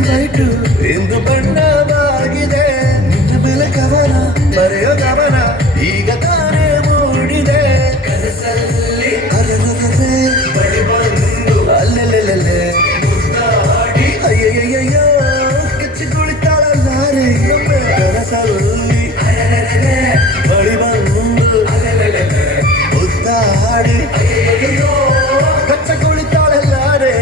And white ಇಂದು ಬಣ್ಣವಾಗಿದೆ. ನಿನ್ನ ಮೇಲೆ ಕವನ ಬರೆಯೋ ಗಮನ ಈಗ ತಾನೇ ಮೂಡಿದೆ. ಕನಸಲ್ಲಿ ಅರರರರೆ ಬಳಿ ಬಂದು ಅಲ್ಲೆಲ್ಲೆಲ್ಲೆ ಮುದ್ದಾಡಿ ಅಯ್ಯಯ್ಯಯ್ಯೋ ಕಿಚ್ಚಿ ಕುಳಿತಾಳಲ್ಲಾರೆ ಒಮ್ಮೆ. ಕನಸಲ್ಲಿ ಅರರರರೆ ಬಳಿ ಬಂದು ಅಲ್ಲೆಲ್ಲೆಲ್ಲೆ ಮುದ್ದಾಡಿ ಅಯ್ಯಯ್ಯಯ್ಯೋ ಕಚ್ಚ ಕುಳಿತಾಳಲ್ಲಾರೆ.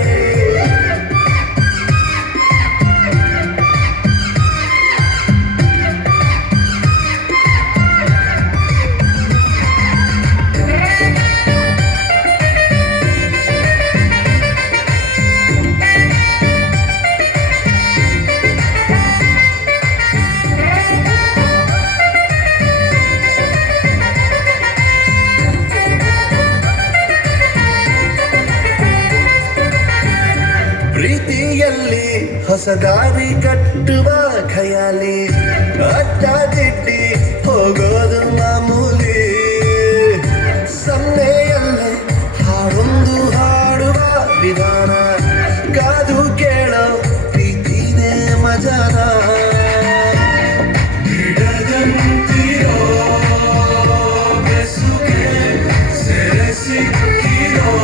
ಪ್ರೀತಿಯಲ್ಲಿ ಹೊಸ ದಾರಿ ಕಟ್ಟುವ ಖಯಾಲಿ ಅಡ್ಡಾದಿಡ್ಡಿ ಹೋಗೋದು ಮಾಮೂಲಿ. ಸನ್ನೆಯಲ್ಲೇ ಹಾಡೊಂದು ಹಾಡುವ ವಿಧಾನ ಕಾದು ಕೇಳೋ ಪ್ರೀತಿನೇ ಮಜಾನ. ಬಿಡದಂತಿರೋ ಬೆಸುಗೆ ಸೆರೆ ಸಿಕ್ಕಿರೋ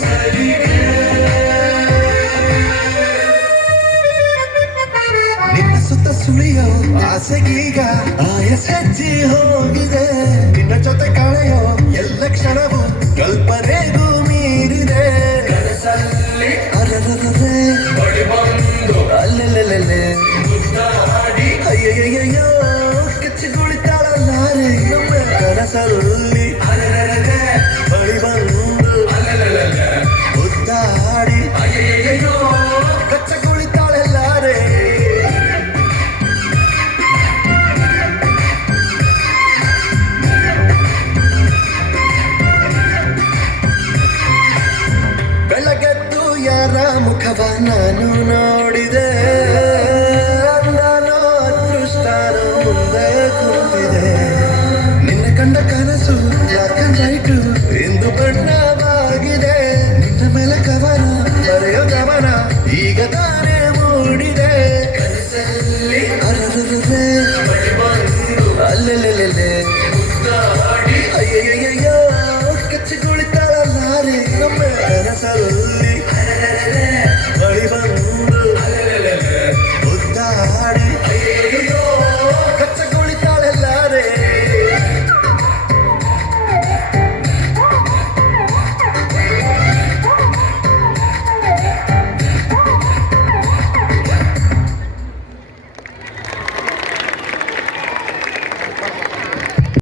ಸರಿಗೆ. ನಿನ್ನ ಸುತ್ತ ಸುಳಿಯೋ ಆಸೆಗೀಗ ಆಯಸ್ ಹೆಚ್ಚಿ ಹೋಗಿದೆ. ನಿನ್ನ ಜೊತೆ ಕಳೆಯೋ ಎಲ್ಲ ಕ್ಷಣವು ಕಲ್ಪನೆಗೂ ಮೀರಿದೆ. ಕನಸಲ್ಲಿ ಅರರರರೆ ಬಳಿ ಬಂದು ಅಲ್ಲೆಲ್ಲೆಲ್ಲೆ ಮುದ್ದಾಡಿ ಅಯ್ಯಯ್ಯಯ್ಯೋ ಕಿಚ್ಚಿ ಕುಳಿತಾಳಲ್ಲಾರೆ ಒಮ್ಮೆ. ಕನಸಲ್ಲಿ ಅರರರರೆ ಬಳಿ ಬಂದು ಅಲ್ಲೆಲ್ಲೆಲ್ಲೆ ಮುದ್ದಾಡಿ ಅಯ್ಯಯ್ಯಯ್ಯೋ ಕಚ್ಚ ಕುಳಿತಾಳಲ್ಲಾರೆ. ಬೆಳಗೆದ್ದು ಯಾರ ಮುಖವ ನಾನು ನೋಡಿದೆ. ಅಂದಾನೋ ಅದೃಷ್ಟನೋ ಮುಂದೆ ಕೂತಿದೆ. ನಿನ್ನ ಕಂಡ ಕನಸು ಬ್ಲಾಕ್ ಅಂಡ್ ವೈಟು ಇಂದು ಬಣ್ಣವಾಗಿದೆ. ನಿನ್ನ ಮೇಲೆ ಕವನ ಬರೆಯೋ ಗಮನ ಈಗ ತಾನೇ ಮೂಡಿದೆ. ಕನಸಲ್ಲಿ ಅರರರರೆ ಬಳಿ ಬಂದು ಅಲ್ಲೆಲ್ಲೆಲ್ಲೆ ಮುದ್ದಾಡಿ ಅಯ್ಯಯ್ಯಯ್ಯೋ